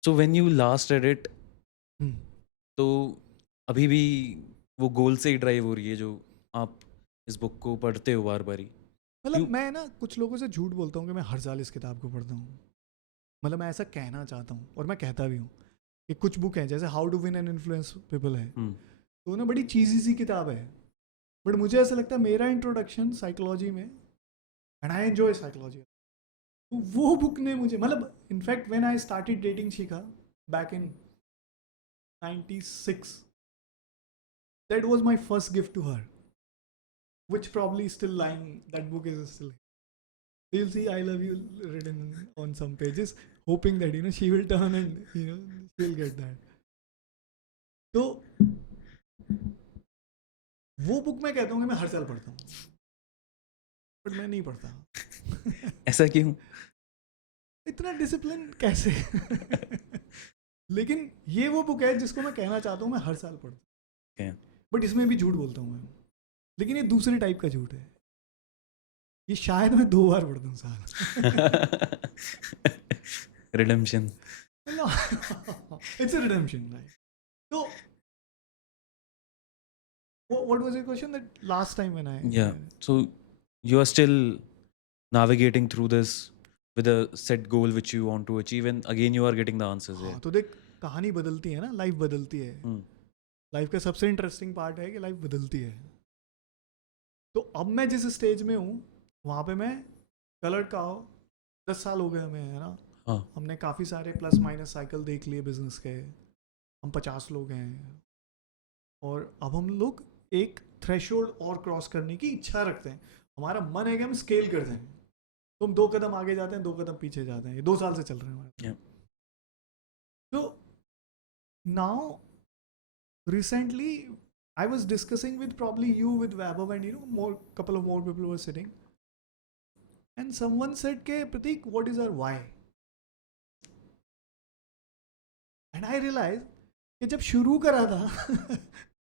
So when you last read it, हम्म। तो अभी भी वो गोल से ही ड्राइव हो रही है जो आप इस बुक को पढ़ते हो बार बारी? मतलब क्यों? मैं ना कुछ लोगों से झूठ बोलता हूँ कि मैं हर साल इस किताब को पढ़ता हूँ। मतलब मैं ऐसा कहना चाहता हूँ और मैं कहता भी हूँ कि कुछ बुक हैं जैसे how to win and influence people है, हम्म. तो ना बड़ी चीज़ी सी किताब है, बट मुझे ऐसा लगता है मेरा इंट्रोडक्शन साइकोलॉजी में, एंड आई एंजॉय साइकोलॉजी, तो वो बुक ने मुझे, मतलब in fact when I started dating Shikha back in 96, that was my first gift to her, which probably still lying, that book is still, you'll see I love you written on some pages, hoping that you know she will turn and you know she'll get that. तो वो book मैं कहता हूँ कि मैं हर साल पढ़ता हूँ, बट मैं नहीं पढ़ता। ऐसा क्यों? इतना डिसिप्लिन कैसे? लेकिन ये वो बुक है जिसको मैं कहना चाहता हूँ मैं हर साल पढ़ता क्या? हूँ, बट इसमें भी झूठ बोलता हूँ मैं, लेकिन ये दूसरे टाइप का झूठ है। ये शायद मैं 2 बार पढ़ता हूँ साल। Redemption. No, it's a redemption, right? So, what was your question that last time when I? Yeah. So you are still navigating through this with a set goal which you want to achieve, and again you are getting the answers हाँ, there. तो देख कहानी बदलती है ना, life बदलती है। Hmm. Life का सबसे इंटरेस्टिंग पार्ट है कि लाइफ बदलती है। तो अब मैं जिस स्टेज में हूँ वहाँ पे मैं कलर का 10 साल हो गए हमें, है ना। हाँ. हमने काफ़ी सारे प्लस माइनस साइकिल देख लिए बिजनेस के। हम 50 लोग हैं और अब हम लोग एक थ्रेशोल्ड और क्रॉस करने की इच्छा रखते हैं। हमारा मन है कि हम स्केल कर दें। तो हम 2 कदम आगे जाते हैं, 2 कदम पीछे जाते हैं। ये 2 साल से चल रहे हैं हमारे। Yeah. तो now recently I was discussing with probably you with Vaibhav and more couple of more people were sitting and someone said ke Pratik, what is our why? And I realized कि जब शुरू करा था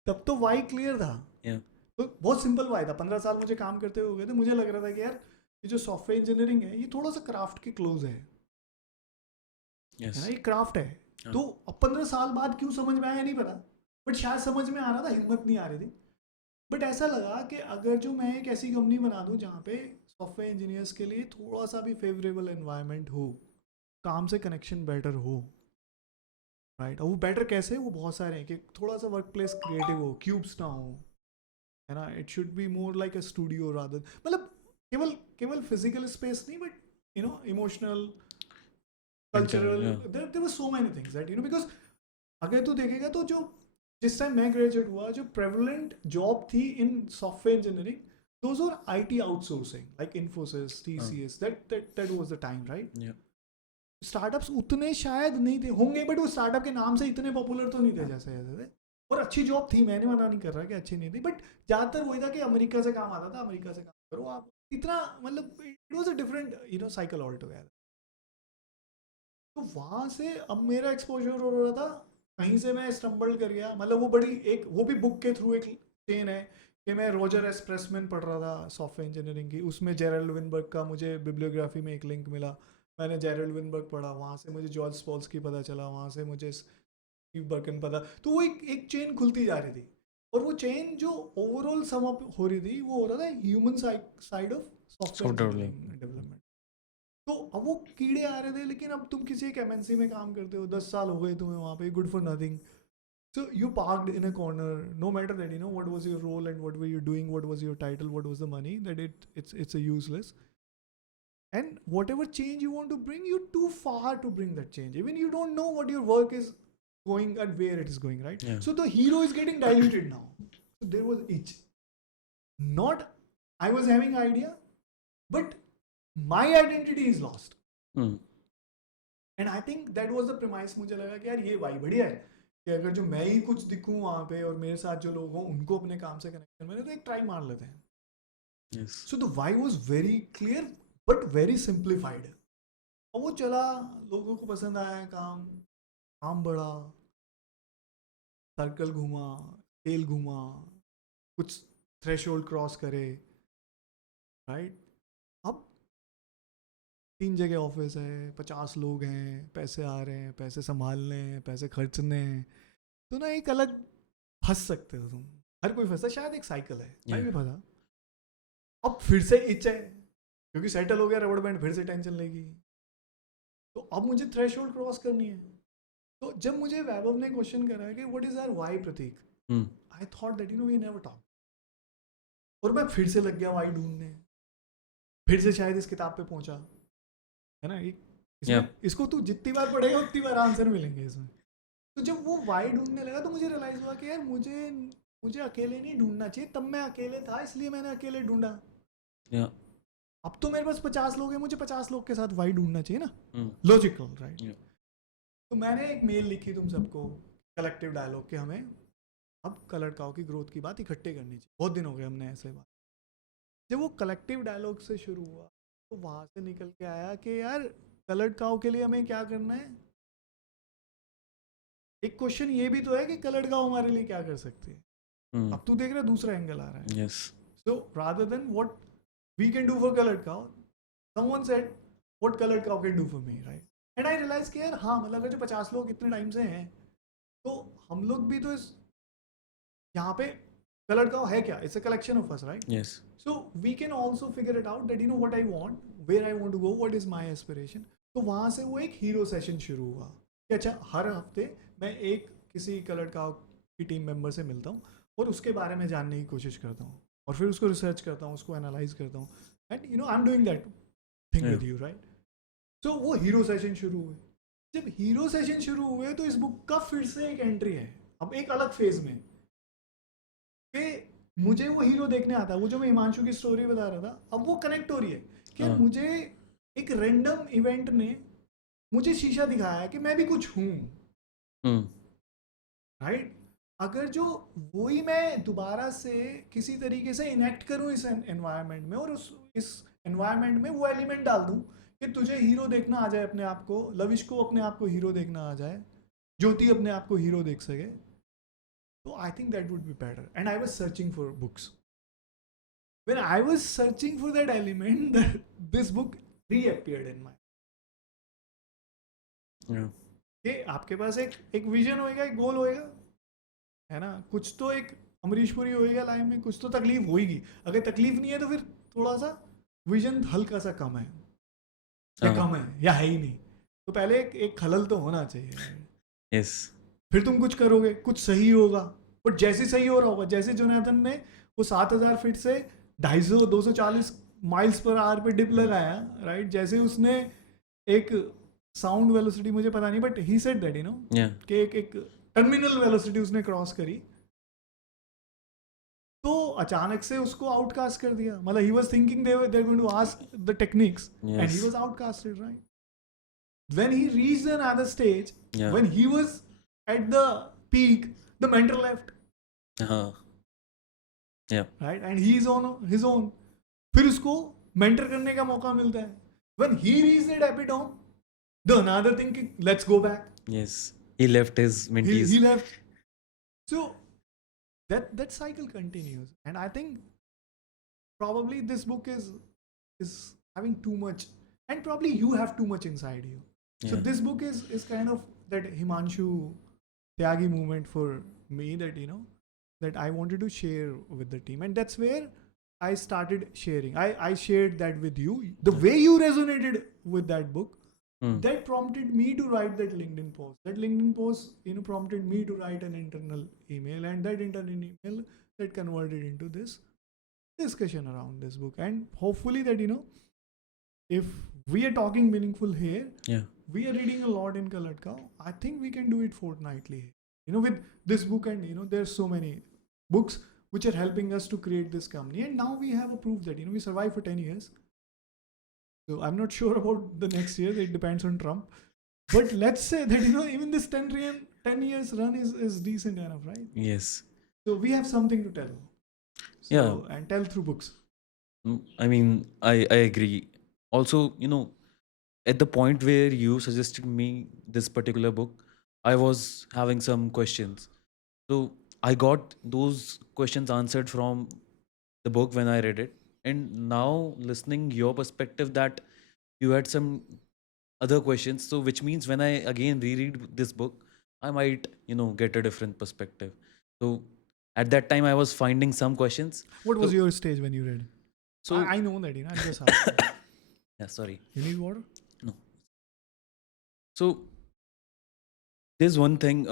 तब तो why clear था। Yeah. तो बहुत सिंपल why था। 15 साल मुझे काम करते हुए हो गए थे। मुझे लग रहा था कि यार ये जो सॉफ्टवेयर इंजीनियरिंग है ये थोड़ा सा क्राफ्ट के क्लोज है Yes. ना, ये क्राफ्ट है। हाँ. तो अब 15 साल बाद क्यों समझ में आया नहीं पता, बट शायद समझ में आ रहा था, हिम्मत नहीं आ रही थी। बट ऐसा लगा कि अगर जो मैं एक ऐसी कंपनी बना दूं जहाँ पे सॉफ्टवेयर इंजीनियर्स के लिए थोड़ा सा भी फेवरेबल एनवायरनमेंट हो, काम से कनेक्शन बेटर हो, राइट। और वो बेटर कैसे, वो बहुत सारे हैं कि थोड़ा सा वर्क प्लेस क्रिएटिव हो, क्यूब्स ना हो, है ना। It should be more like a studio rather, मतलब केवल केवल फिजिकल स्पेस नहीं, but emotional, Mental. Cultural, Yeah. There were so many things that because अगर तू देखेगा तो जो जिस टाइम मैं ग्रेजुएट हुआ जो प्रेवलेंट जॉब थी in software engineering, those were IT outsourcing like Infosys, TCS, that was the time, right? Yeah. Startups उतने शायद नहीं थे, होंगे बट वो स्टार्टअप के नाम से इतने पॉपुलर तो नहीं थे जैसे जैसे थे। और अच्छी जॉब थी, मैंने मना नहीं कर रहा कि अच्छी नहीं थी, बट ज़्यादातर वही था कि अमेरिका से काम आता था, अमेरिका से काम करो आप, इतना मतलब it was a different cycle all together. तो वहाँ से अब मेरा एक्सपोजर हो रहा था, कहीं से मैं स्टम्बल कर गया, मतलब वो बड़ी एक वो भी बुक के थ्रू एक चेन है कि मैं रॉजर एस प्रेसमैन पढ़ रहा था सॉफ्टवेयर इंजीनियरिंग की, उसमें जेरल्ड विनबर्ग का मुझे बिब्लियोग्राफी में एक लिंक मिला, मैंने जेरल्ड विनबर्ग पढ़ा, वहाँ से मुझे जॉर्ज स्पॉल्स्की पता चला, वहाँ से मुझे स्टीव बर्कन पता, तो वो एक चेन खुलती जा रही थी। और वो चेन जो ओवरऑल सम अप हो रही थी वो हो रहा था human side of software Software engineering development. तो अब वो कीड़े आ रहे थे, लेकिन अब तुम किसी एक MNC में काम करते हो, 10 साल हो गए तुम्हें वहाँ पे, good for nothing. So you parked in a corner, no matter that what was your role and what were you doing, what was your title, what was the money, that it's a useless. And whatever change you want to bring, you're too far to bring that change. Even you don't know what your work is going and where it is going, right? Yeah. So the hero is getting diluted now. So there was each. Not I was having idea, but my identity is lost. Hmm. And I think that was the premise. मुझे लगा कि यार ये भाई बढ़िया है कि अगर जो मैं ही कुछ दिखूं वहाँ पे और मेरे साथ जो लोग हों उनको अपने काम से कनेक्शन मिले, तो एक ट्राई मार लेते हैं। Yes. So the why was very clear but very simplified. और वो चला, लोगों को पसंद आया, काम काम बढ़ा, सर्कल घूमा, स्केल घूमा, कुछ थ्रेशोल्ड क्रॉस करे, राइट। अब 3 जगह ऑफिस है, 50 लोग हैं, पैसे आ रहे हैं, पैसे संभालने हैं, पैसे खर्चने हैं, तो ना एक अलग फंस सकते हो तुम। हर कोई फंसा, शायद एक साइकिल है, मैं भी फंसा। अब फिर से इच है क्योंकि सेटल हो गया रबड़ बैंड, फिर से टेंशन लेगी। तो अब मुझे थ्रेशोल्ड क्रॉस करनी है। तो जब मुझे वैभव ने क्वेश्चन करा कि what is our why Prateek, Hmm. I thought that we never talk. और मैं फिर से लग गया व्हाई ढूंढने, फिर से शायद इस किताब पे पहुंचा, है ना। इसमें Yeah. इसको तू जितनी बार पढ़ेगा उतनी बार आंसर मिलेंगे इसमें। तो जब वो वाई ढूंढने लगा तो मुझे रियलाइज हुआ कि यार मुझे अकेले नहीं ढूंढना चाहिए। तब मैं अकेले था इसलिए मैंने अकेले ढूंढा। Yeah. अब तो मेरे पास 50 लोग हैं, मुझे 50 लोग के साथ वाई ढूंढना चाहिए ना, Hmm. Logical, right. Yeah. तो मैंने एक मेल लिखी तुम सबको, कलेक्टिव डायलॉग, के हमें अब कलर काउ की ग्रोथ की बात इकट्ठे करनी चाहिए, बहुत दिन हो गए हमने ऐसे बात। जब वो कलेक्टिव डायलॉग से शुरू हुआ तो वहां से निकल के आया कि यार कलर्ड काउ के लिए हमें क्या करना है. एक क्वेश्चन ये भी तो है कि कलर्ड काउ हमारे लिए क्या कर सकती है. Hmm. अब तू देख रहा है दूसरा एंगल आ रहा है. Yes. So rather than what we can do for Colored Cow, someone said what Colored Cow can do for me, right. And I realise कि यार हाँ, मतलब अगर जो 50 लोग इतने टाइम से हैं तो हम लोग भी तो इस यहाँ पे कलर्ड काउ है क्या, it's a collection of us, right. Yes. So we can also figure it out that you know what I want, where I want to go, what is my aspiration. तो वहाँ से वो एक hero session शुरू हुआ कि अच्छा हर हफ्ते मैं एक किसी कलर्ड काउ की टीम मेंबर से मिलता हूँ और उसके बारे में जानने की कोशिश करता हूँ और फिर उसको रिसर्च करता हूँ, उसको एनालाइज करता हूँ. And you know I am doing that thing Yeah. With you, right. So वो हीरो सेशन शुरू हुए. जब हीरो सेशन शुरू हुए तो इस बुक का फिर से एक एंट्री है, अब एक अलग फेज में, कि मुझे वो हीरो देखने आता है. वो जो मैं हिमांशु की स्टोरी बता रहा था, अब वो कनेक्ट हो रही है कि हाँ. मुझे एक रैंडम इवेंट ने मुझे शीशा दिखाया है कि मैं भी कुछ हूँ, Hmm. राइट. अगर जो वही मैं दोबारा से किसी तरीके से इनेक्ट करूँ इस एनवायरनमेंट में और उस इस एनवायरनमेंट में वो एलिमेंट डाल दूँ कि तुझे हीरो देखना आ जाए अपने आप को, लविश को अपने आप को हीरो देखना आ जाए, ज्योति अपने आप को हीरो देख सके, तो I think that would be better. And I was searching for books. When I was searching for that element, this book reappeared in my. Yeah. कि आपके पास एक विजन होएगा, एक गोल होएगा, है ना. कुछ तो एक अमरीशपुरी होएगा लाइफ में, कुछ तो तकलीफ होएगी. अगर तकलीफ नहीं है तो फिर थोड़ा सा विजन हल्का सा कम है या हाँ. कम है या है ही नहीं. तो पहले एक खलल तो होना चाहिए. Yes. फिर तुम कुछ करोगे, कुछ सही होगा. बट जैसे सही हो रहा होगा, जैसे जोनाथन ने वो 7000 फीट से 250 240 माइल्स पर आवर पे डिप लगाया, राइट. जैसे उसने एक साउंड वेलोसिटी मुझे पता नहीं, but he said that you no Yeah. कि एक टर्मिनल वेलोसिटी उसने क्रॉस करी, तो अचानक से उसको आउटकास्ट कर दिया. मतलब he was thinking they are going to ask the techniques and he Yes. Was outcasted, right. When he reached another stage, Yeah. when he was at the peak, the mentor left, हाँ. Yeah. right, and he is on his own. फिर उसको mentor करने का मौका मिलता है. When he reached that epitome, the another thing, let's go back. Yes. He left his mentees. He left. So that cycle continues, and I think probably this book is having too much, and probably you have too much inside you. So Yeah. this book is kind of that Himanshu Tyagi movement for me, that you know that I wanted to share with the team, and that's where I started sharing. I shared that with you. The way you resonated with that book, Hmm. that prompted me to write that LinkedIn post. That LinkedIn post, you know, prompted me to write an internal email, and that internal email that converted into this discussion around this book. And hopefully that you know, if we are talking meaningful here, Yeah. we are reading a lot in Colored Cow. I think we can do it fortnightly. You know, with this book, and you know, there's so many books which are helping us to create this company. And now we have a proof that you know we survived for 10 years. So I'm not sure about the next year. It depends on Trump. But let's say that you know even this 10 years run is decent enough, right? Yes. So we have something to tell. So, Yeah. and tell through books. I mean, I agree. Also, you know, at the point where you suggested me this particular book, I was having some questions. So I got those questions answered from the book when I read it. And now listening your perspective that you had some other questions. So which means when I again reread this book, I might, you know, get a different perspective. So at that time I was finding some questions. What was So- your stage when you read? So I know that, you know, I'm just asking. yeah, sorry. You need water? No. So there's one thing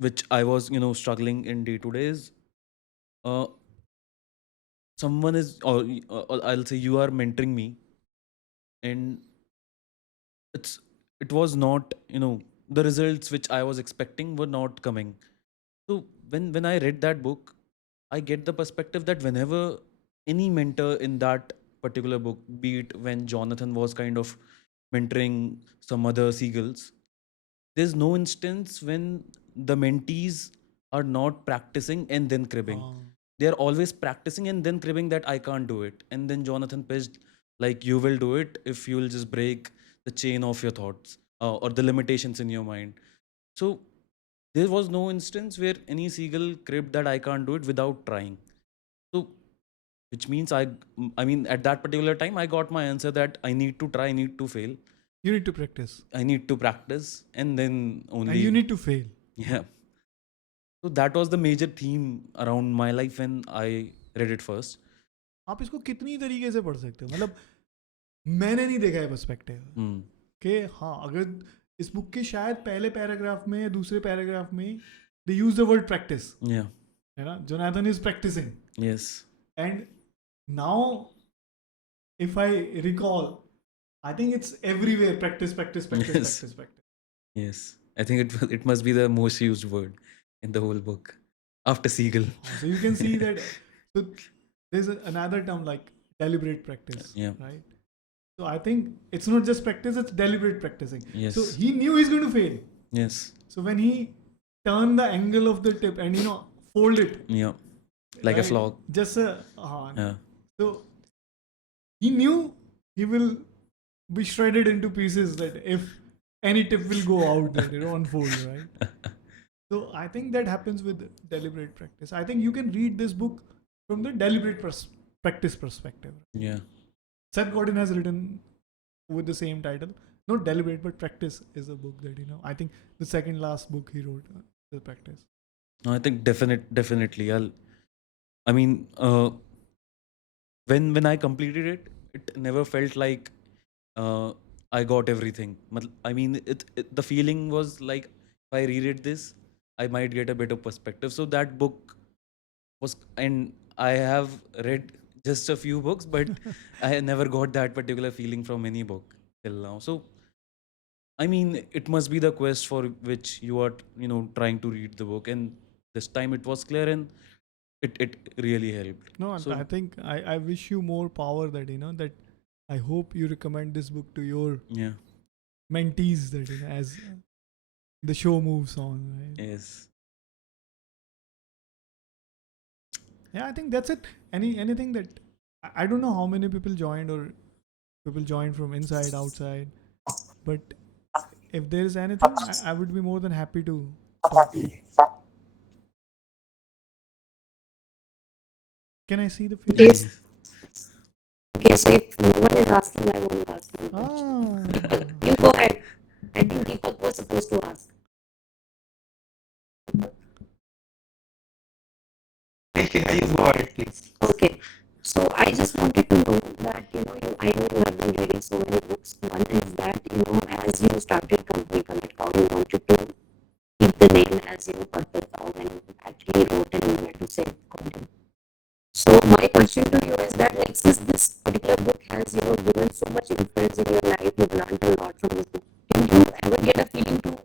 which I was, you know, struggling in day to day is uh, someone is, or I'll say you are mentoring me, and it's it was not, you know, the results which I was expecting were not coming. So when I read that book, I get the perspective that whenever any mentor in that particular book, be it when Jonathan was kind of mentoring some other seagulls, there's no instance when the mentees are not practicing and then cribbing. they're always practicing and then cribbing that I can't do it. And then Jonathan pitched, like, you will do it if you'll just break the chain of your thoughts, or the limitations in your mind. So there was no instance where any seagull cribbed that I can't do it without trying. So, which means I mean, at that particular time, I got my answer that I need to try, I need to fail, You need to practice. I need to practice, and then And only, you need to fail. yeah. So that was the major theme around my life when I read it first. आप इसको कितनी तरीके से पढ़ सकते हो, मतलब मैंने नहीं देखा है पर्सपेक्टिव Hmm. कि हाँ अगर इस बुक के शायद पहले पैराग्राफ में या दूसरे पैराग्राफ में they use the word practice, Yeah. है ना, Jonathan is practising Yes. And now if I recall I think it's everywhere practice practice practice Yes. Practice practice. Yes. I think it must be the most used word in the whole book after seagull. So you can see that so there's another term like deliberate practice, Yeah. right? So I think it's not just practice, it's deliberate practicing. Yes. So he knew he's going to fail. Yes. So when he turned the angle of the tip and fold it Yeah. Like a right, frog. just Yeah. so he knew he will be shredded into pieces that if any tip will go out that unfold, right? So I think that happens with deliberate practice. I think you can read this book from the deliberate practice perspective. Yeah. Seth Godin has written with the same title. Not deliberate, but practice is a book that I think the second last book he wrote, the practice. No, I think definitely. I mean, when I completed it, it never felt like I got everything. I mean, the feeling was like, if I reread this, I might get a better perspective. So that book was, and I have read just a few books, but I never got that particular feeling from any book till now. So I mean, it must be the quest for which you are, trying to read the book, and this time it was clear, and it really helped. No, So I think I wish you more power that, that I hope you recommend this book to your yeah, mentees that, as the show moves on, right? yes, Yeah, I think that's it. Anything that I don't know how many people joined or people joined from inside, outside, but if there is anything, I would be more than happy to talk. Can I see the face? Yes. yes. Okay, so if no one is asking, I won't ask. Ah, You go ahead. I think Deepak was supposed to ask. You go ahead, please. Okay. So I just wanted to know that, I know you have been reading so many books. One is that, as you started Company Connect, how you wanted to keep the name as, Purple Cow, and you actually wrote an email to say Godin. So my question to you is that, like, since this particular book has, given so much influence in your life, you've learned a lot from this book. Did you ever get a feeling to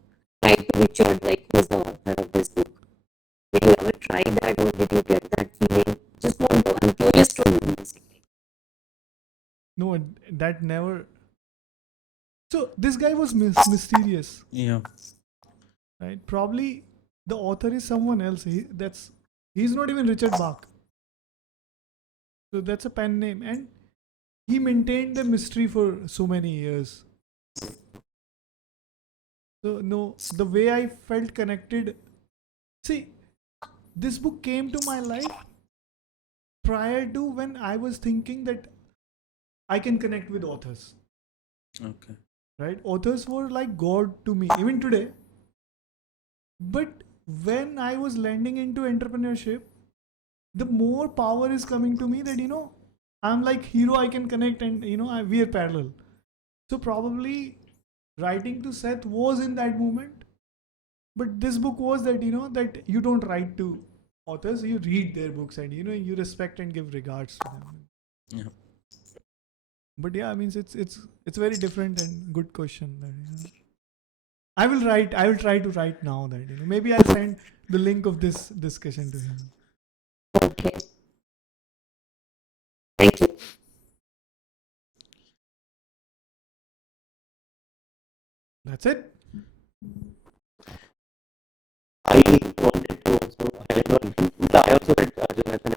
write to Richard, like, who's the author of this book? Did you ever try that, or did you get that feeling? Just want to, I'm curious to know, basically. no, that never. So this guy was mysterious, Yeah, right? Probably the author is someone else. He's not even Richard Bach. So that's a pen name, and he maintained the mystery for so many years. So no, the way I felt connected. See, this book came to my life prior to when I was thinking that I can connect with authors. okay, Right? Authors were like God to me, even today. But when I was landing into entrepreneurship, the more power is coming to me that, I'm like hero, I can connect, and, we are parallel. So probably writing to Seth was in that moment. But this book was that, that you don't write to authors, you read their books and, you respect and give regards to them. yeah, But yeah, I mean, it's very different and good question. That, I will try to write now that, maybe I'll send the link of this discussion to him. Okay. Thank you. That's it. I wanted to also highlight one thing. I also read Jonathan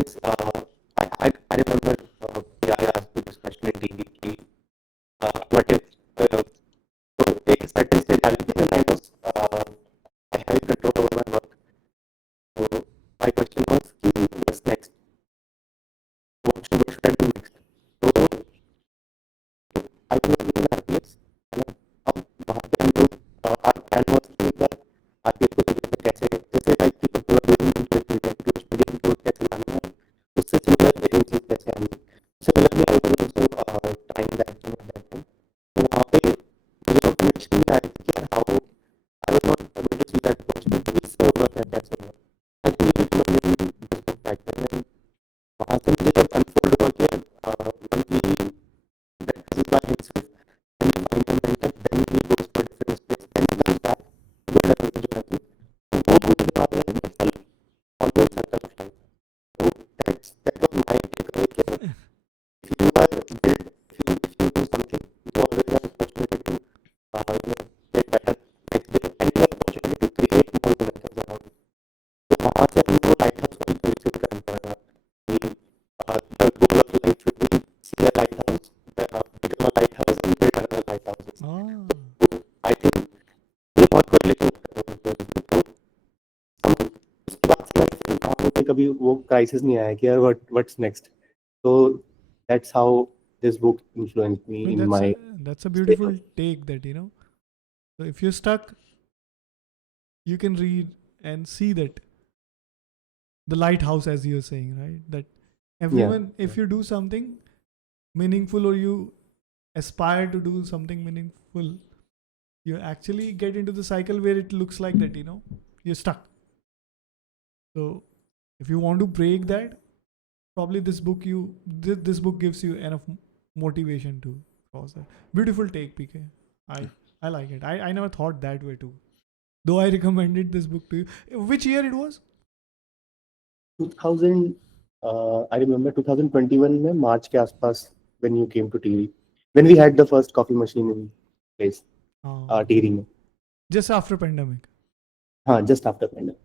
sense, I remember I asked you this question in TV, ki, what if, so एक certain stage आ गई थी when I had control over my work. So my question was, ki, what's next? What should I do next? So I was working in RPS, है ना? अब वहाँ पे हम लोग our plan was कि एक बार RPS को तो कैसे जैसे like people who are doing English medium growth कैसे लाना है, उससे similar training चीज कैसे आनी है. Similarly, I was also trying that thing at that time. तो वहाँ पे मुझे वो connection नहीं आ रही थी कि यार how I was not able to see that opportunity इससे होगा क्या कैसे होगा. I think you recommended me this book back then, and वहाँ से मुझे जब unfold हुआ कि one theory that this is by himself, and he finds a mentor, then he goes for different space, then he comes back to the level जो है तो वो मुझे बाद में I felt almost circle of life. So that was my takeaway कि if you are built, if you do something, you always have opportunity to get better next day, and you have opportunity to create more connections around you. तो वहाँ से हमको lighthouse को भी consider करना पड़ेगा कि the goal of life should be see a lighthouse, become a lighthouse and build another lighthouses. So I think ये बहुत correlation करते हैं तो हम उसके बाद से ऐसे काम होते कभी वो crisis नहीं आया कि यार what's next. So that's how this book influenced me But in my that's a beautiful take that, you know. So if you're stuck, you can read and see that the lighthouse, as you're saying, right? That everyone, if you do something meaningful or you aspire to do something meaningful, you actually get into the cycle where it looks like that, you know, you're stuck. So if you want to break that, probably this book gives you enough motivation to cross that. Beautiful take, PK. I like it. I never thought that way too. Though I recommended this book to you. Which year it was? 2000 I remember 2021 में March के आसपास when you came to TV, when we had the first coffee machine in place, Tirri में. Just after pandemic. हाँ, just after pandemic.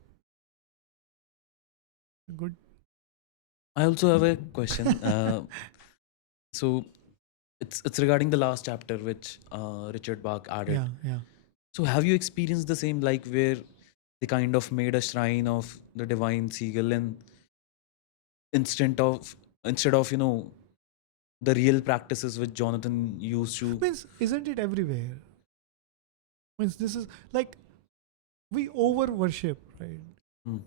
Good. I also have a question. So it's regarding the last chapter which Richard Bach added. Yeah. So have you experienced the same, like where they kind of made a shrine of the divine seagull, and instead of the real practices which Jonathan used to? Means, isn't it everywhere? Means this is like we over worship, right? Hmm.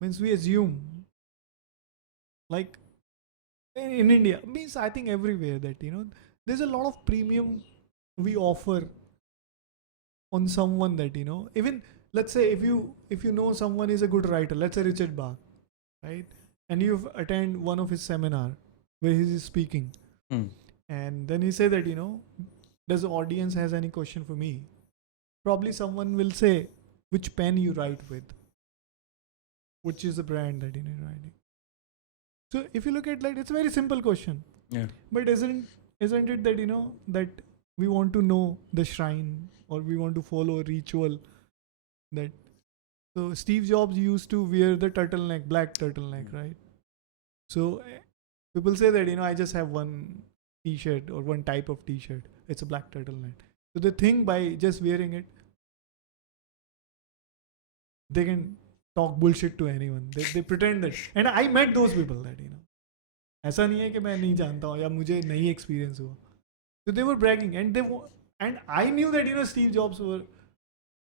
Means we assume, like in India, means I think everywhere that, you know, there's a lot of premium we offer on someone that, you know, even let's say if you know someone is a good writer, let's say Richard Bach, right? And you've attend one of his seminar where he is speaking, and then he say that, you know, does the audience has any question for me? Probably someone will say which pen you write with, which is the brand that you are writing. So if you look at, like, it's a very simple question. Yeah. But isn't it that, you know, that we want to know the shrine, or we want to follow a ritual that. So Steve Jobs used to wear the turtleneck, black turtleneck, right? So people say that, you know, I just have one t-shirt or one type of t-shirt. It's a black turtleneck. So they think by just wearing it, they can talk bullshit to anyone. They pretend that. And I met those people that, you know, ऐसा नहीं है कि मैं नहीं जानता हूँ या मुझे नहीं experience हुआ. So they were bragging, and I knew that, you know, Steve Jobs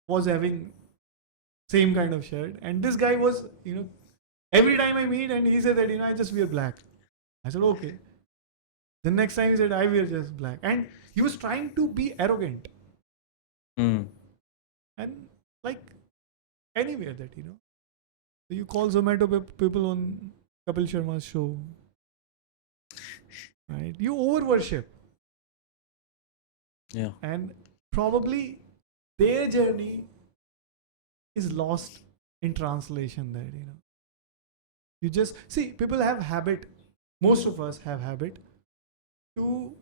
was having same kind of shirt, and this guy was, you know, every time I meet and he said that, you know, I just wear black. I said, okay. The next time he said, I wear just black, and he was trying to be arrogant, and like anywhere that, you know, so you call Zomato people on Kapil Sharma's show, right? You over worship. Yeah. And probably their journey is lost in translation there, you know. You just see, people have habit, most of us have habit to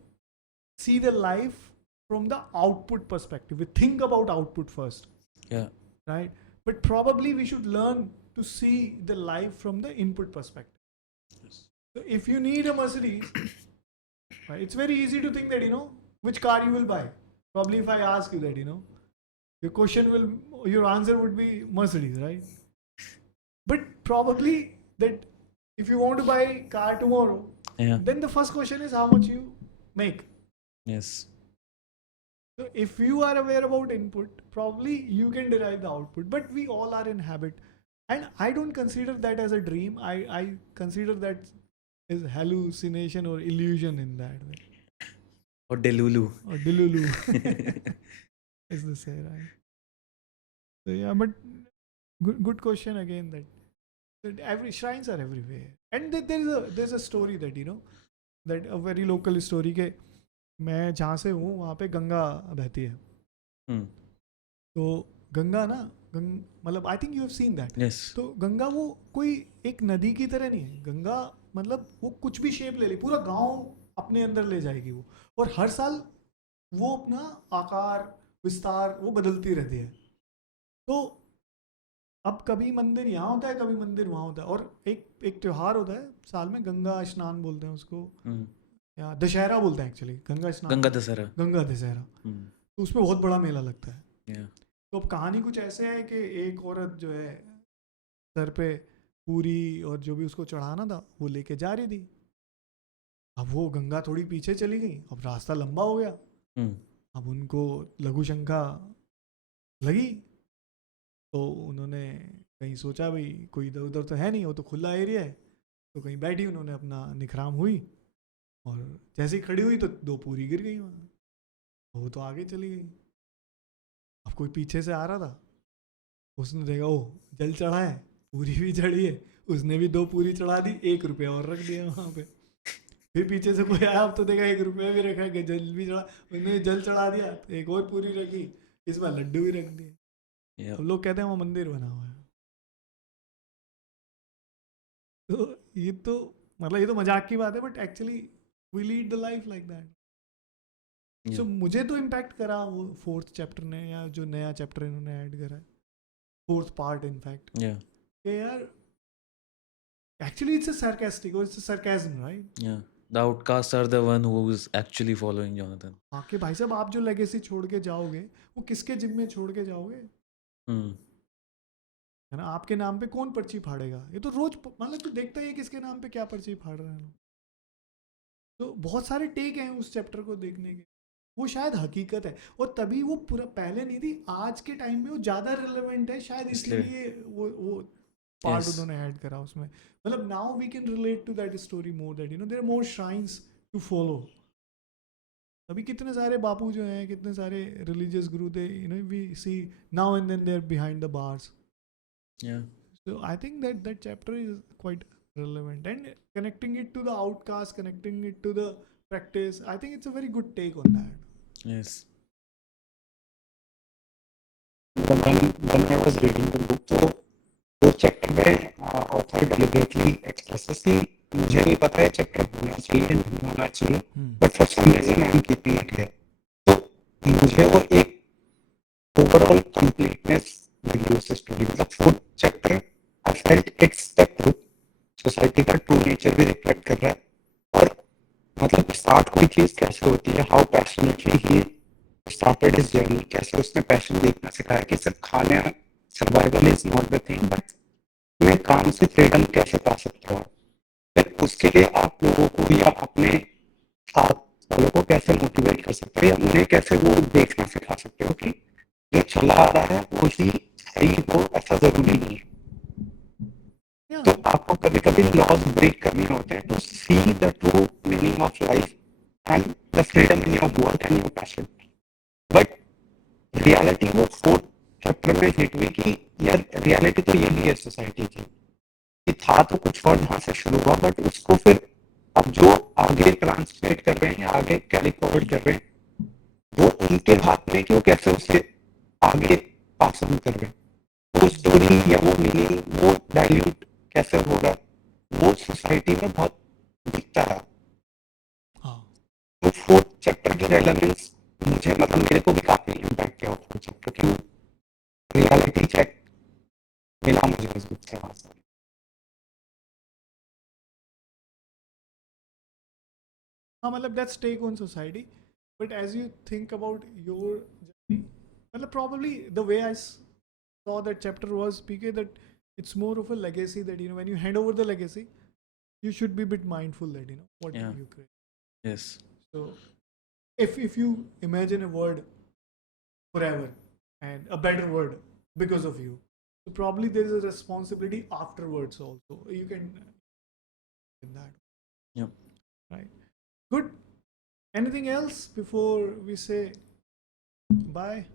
see the life from the output perspective. We think about output first. Yeah. Right? But probably we should learn to to see the life from the input perspective. So if you need a Mercedes, right, it's very easy to think that, which car you will buy. Probably if I ask you that, your answer would be Mercedes, right? But probably that if you want to buy a car tomorrow, Yeah. then the first question is how much you make. Yes. So if you are aware about input, probably you can derive the output. But we all are in habit. And I don't consider that as a dream. I consider that as hallucination or illusion in that way. Or Delulu. Or Delulu, as they say, right? So yeah, but good question again, that every shrines are everywhere. And there's a story that, that a very local story के मैं जहाँ से हूँ वहाँ पे गंगा बहती है. Hmm. तो गंगा ना मतलब I think you have seen that. Yes. तो गंगा वो कोई एक नदी की तरह नहीं है. गंगा मतलब वो कुछ भी शेप ले ले, पूरा गांव अपने अंदर ले जाएगी वो. और हर साल वो अपना आकार विस्तार वो बदलती रहती है. तो अब कभी मंदिर यहाँ होता है, कभी मंदिर वहाँ होता है. और एक त्योहार होता है साल में, गंगा स्नान बोलते हैं उसको, Hmm. या दशहरा बोलते हैं एक्चुअली. गंगा स्नान, गंगा दशहरा. गंगा दशहरा. Hmm. तो उसमें बहुत बड़ा मेला लगता है. Yeah. तो अब कहानी कुछ ऐसे है कि एक औरत जो है सर पे पूरी और जो भी उसको चढ़ाना था वो लेके जा रही थी. अब वो गंगा थोड़ी पीछे चली गई. अब रास्ता लंबा हो गया. Hmm. अब उनको लघु शंका लगी. तो उन्होंने कहीं सोचा भाई कोई इधर उधर तो है नहीं, वो तो खुला एरिया है. तो कहीं बैठी, उन्होंने अपना निखराम हुई और जैसे ही खड़ी हुई तो 2 पूरी गिर गई वहाँ. वो तो आगे चली गई. अब कोई पीछे से आ रहा था, उसने देखा ओ जल चढ़ा है, पूरी भी चढ़ी है, उसने भी 2 पूरी चढ़ा दी, 1 रुपया और रख दिया वहाँ पे. फिर पीछे से कोई आया, अब तो देखा 1 रुपया भी रखा है, जल भी चढ़ा, उसने जल चढ़ा दिया, एक और पूरी रखी, इसमें लड्डू भी रख दिए. Yeah. तो लोग कहते हैं वो मंदिर बना हुआ है. तो ये तो मतलब ये तो मजाक की बात है, but actually we lead the life like that. Yeah. So मुझे तो इम्पैक्ट करा वो 4th चैप्टर ने, या जो नया चैप्टर इन्होंने ऐड करा है, 4th पार्ट इनफैक्ट. Yeah. कि यार actually it's a sarcastic or it's a sarcasm, right? Yeah. The outcasts are the one who is actually following Jonathan. हाँ कि भाई साहब आप जो लेगेसी छोड़ के जाओगे वो किसके जिम्मे छोड़ के जाओगे, Hmm. है ना? आपके नाम पे कौन पर्ची फाड़ेगा? ये तो रोज मतलब तो देखता है किसके नाम पे क्या पर्ची फाड़ रहे हैं. तो बहुत सारे टेक हैं उस चैप्टर को देखने के. वो शायद हकीकत है, और तभी वो पूरा पहले नहीं थी, आज के टाइम में वो ज्यादा रिलेवेंट है शायद, इसलिए वो पार्ट Yes. उन्होंने ऐड करा उसमें. मतलब now we can relate to that story more, that there are more shrines to follow. अभी कितने सारे बापू जो हैं, कितने सारे रिलीजियस गुरु थे, we see now and then they are behind the bars. Yeah. So I think that chapter is quite relevant, and connecting it to the outcast, connecting it to the practice, I think it's a very good take on that. Yes. When I was reading the book, तो वो chapter में author deliberately expresses कि मुझे नहीं पता है chapter होना चाहिए नहीं होना चाहिए, but for some reason I am keeping it here. तो मुझे वो एक ओवरऑल कंप्लीटनेस मिली उस स्टोरी. मतलब 4th chapter I felt it's the truth, society का ट्रू नेचर भी रिफ्लेक्ट कर रहा है. और मतलब स्टार्ट कोई चीज कैसे होती है, how passionately he started his journey, कैसे उसने पैशन देखना सिखाया कि सिर्फ खाने survival is not the thing, but मैं काम से फ्रीडम कैसे पा सकता हूँ. फिर उसके लिए आप लोगों को या अपने साथ वालों को कैसे मोटिवेट कर सकते हो, या उन्हें कैसे वो देखना सिखा सकते हो कि जो चला आ रहा है वो ही सही हो, ऐसा जरूरी नहीं है. Yeah. तो आपको कभी कभी लॉज ब्रेक करने होते हैं to see the true meaning of life and the freedom in your work and your passion. But reality वो 4th चैप्टर में हिट हुई कि यार रियलिटी तो यही है सोसाइटी की, कि था तो कुछ और जहाँ से शुरू हुआ, बट उसको फिर अब जो आगे ट्रांसलेट कर रहे हैं, आगे कैरी फॉरवर्ड कर रहे हैं, वो उनके हाथ में कि वो कैसे उसे आगे पास ऑन कर रहे हैं. वो स्टोरी या वो मीनिंग वो डाइल्यूट कैसे हो रहा है, वो सोसाइटी में बहुत दिखता है. हाँ. तो 4th चैप्टर की रेलेवेंस मुझे मतलब मेरे को भी काफी इम्पैक्ट किया 4th चैप्टर की. रियलिटी चेक मिला मुझे उस बुक से वहाँ से। मतलब that's take on society, but as you think about your journey, probably the way I saw that chapter was, PK, that it's more of a legacy, that when you hand over the legacy, you should be a bit mindful that what Yeah. you create. Yes. So if you imagine a word forever and a better word because of you, so probably there is a responsibility afterwards also. You can in that. Yep. Right. Good. Anything else before we say bye?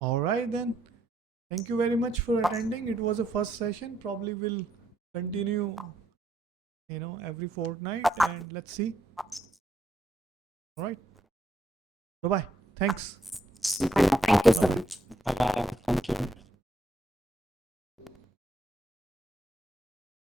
All right then. Thank you very much for attending. It was a first session. Probably will continue, every fortnight, and let's see. All right. Bye bye. Thanks. Thank you so much. Bye-bye. Thank you.